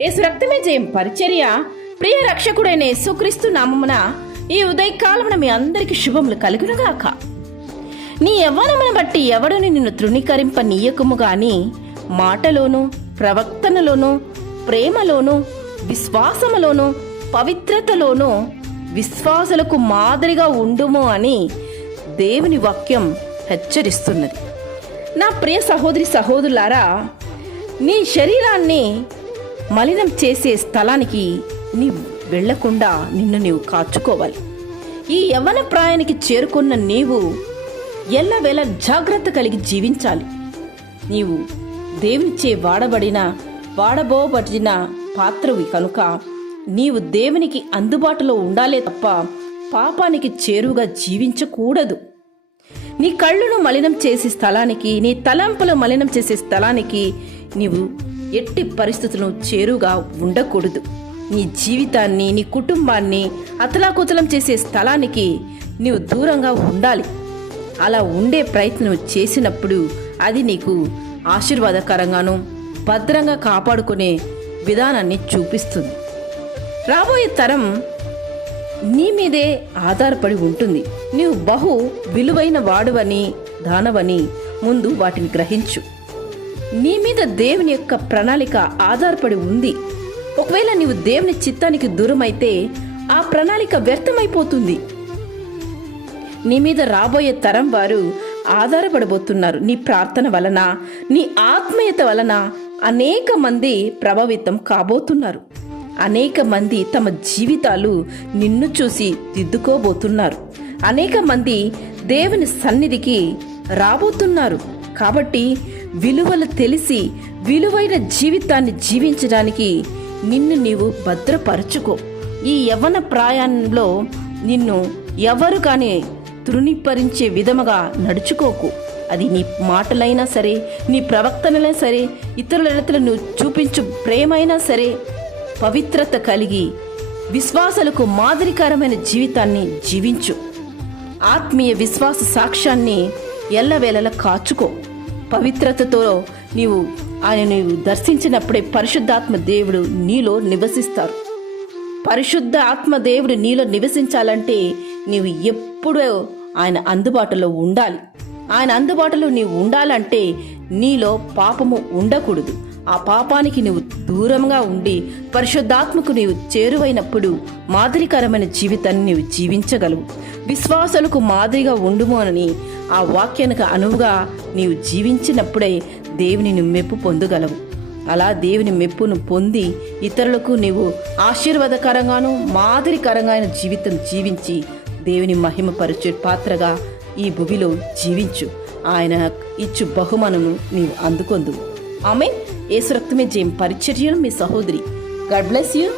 యేసు రక్తమే జయం పరిచర్య ప్రియ రక్షకుడైన యేసుక్రీస్తు నామమున ఈ ఉదయకాలమున మీ అందరికి శుభములు కలుగునుగాక. నీ యవ్వనమును బట్టి ఎవడుని నిన్ను తృణీకరింప నీయకుము గాని మాటలోను ప్రవక్తనలోను ప్రేమలోను విశ్వాసములోను పవిత్రతలోను విశ్వాసులకు మాదిరిగా ఉండుము అని దేవుని వాక్యం హెచ్చరిస్తున్నది. నా ప్రియ సహోదరి సహోదరులారా, నీ శరీరాన్ని మలినం చేసే స్థలానికి నీవు వెళ్లకుండా నిన్ను నీవు కాచుకోవాలి. ఈ యవ్వన ప్రాయానికి చేరుకున్న నీవు ఎల్లవేళ జాగ్రత్త కలిగి జీవించాలి. నీవు దేవునిచే వాడబోబడిన పాత్రవి కనుక నీవు దేవునికి అందుబాటులో ఉండాలే తప్ప పాపానికి చేరుగా జీవించకూడదు. నీ కళ్ళును మలినం చేసే స్థలానికి, నీ తలంపులు మలినం చేసే స్థలానికి నీవు ఎట్టి పరిస్థితులను చేరుగా ఉండకూడదు. నీ జీవితాన్ని, నీ కుటుంబాన్ని అతలాకుతలం చేసే స్థలానికి నీవు దూరంగా ఉండాలి. అలా ఉండే ప్రయత్నం చేసినప్పుడు అది నీకు ఆశీర్వాదకరంగాను భద్రంగా కాపాడుకునే విధానాన్ని చూపిస్తుంది. రాబోయే తరం నీ మీదే ఆధారపడి ఉంటుంది. నీవు బహు విలువైన వాడువని దానవని ముందు వాటిని గ్రహించు. నీ మీద దేవుని యొక్క ప్రణాళిక ఆధారపడి ఉంది. ఒకవేళ నీవు దేవుని చిత్తానికి దూరమైతే ఆ ప్రణాళిక వ్యర్థమైపోతుంది. నీ మీద రాబోయే తరం వారు ఆధారపడబోతున్నారు. నీ ప్రార్థన వలన, నీ ఆత్మీయత వలన అనేక మంది ప్రభావితం కాబోతున్నారు. అనేక మంది తమ జీవితాలు నిన్ను చూసి దిద్దుకోబోతున్నారు. అనేక మంది దేవుని సన్నిధికి రాబోతున్నారు. కాబట్టి విలువలు తెలిసి విలువైన జీవితాన్ని జీవించడానికి నిన్ను నీవు భద్రపరచుకో. ఈ యవ్వన ప్రాయంలో నిన్ను ఎవరు కానీ తృణీకరించే విధముగా నడుచుకోకు. అది నీ మాటలైనా సరే, నీ ప్రవక్తనైనా సరే, ఇతరుల ఎడతలు నువ్వు చూపించు ప్రేమైనా సరే, పవిత్రత కలిగి విశ్వాసాలకు మాదిరికరమైన జీవితాన్ని జీవించు. ఆత్మీయ విశ్వాస సాక్ష్యాన్ని ఎల్లవేళలా కాచుకో. పవిత్రతతో నీవు దర్శించినప్పుడే పరిశుద్ధాత్మ దేవుడు నీలో నివసిస్తారు. పరిశుద్ధ ఆత్మ దేవుడు నీలో నివసించాలంటే నీవు ఎప్పుడూ ఆయన అందుబాటులో ఉండాలి. ఆయన అందుబాటులో నీవు ఉండాలంటే నీలో పాపము ఉండకూడదు. ఆ పాపానికి నీవు దూరంగా ఉండి పరిశుద్ధాత్మకు నీవు చేరువైనప్పుడు మాదిరికరమైన జీవితాన్ని నీవు జీవించగలవు. విశ్వాసాలకు మాదిరిగా ఉండుము అని ఆ వాక్యానికి అనువుగా నీవు జీవించినప్పుడే దేవుని మెప్పు పొందగలవు. అలా దేవుని మెప్పును పొంది ఇతరులకు నీవు ఆశీర్వాదకరంగాను మాదిరికరంగా జీవితం జీవించి దేవుని మహిమపరచే పాత్రగా ఈ భూమిలో జీవించు. ఆయన ఇచ్చు బహుమానము నీవు అందుకొందు. ఆమె యేసు రక్తమే జయం పరిచర్యను మీ సహోదరి. God bless you.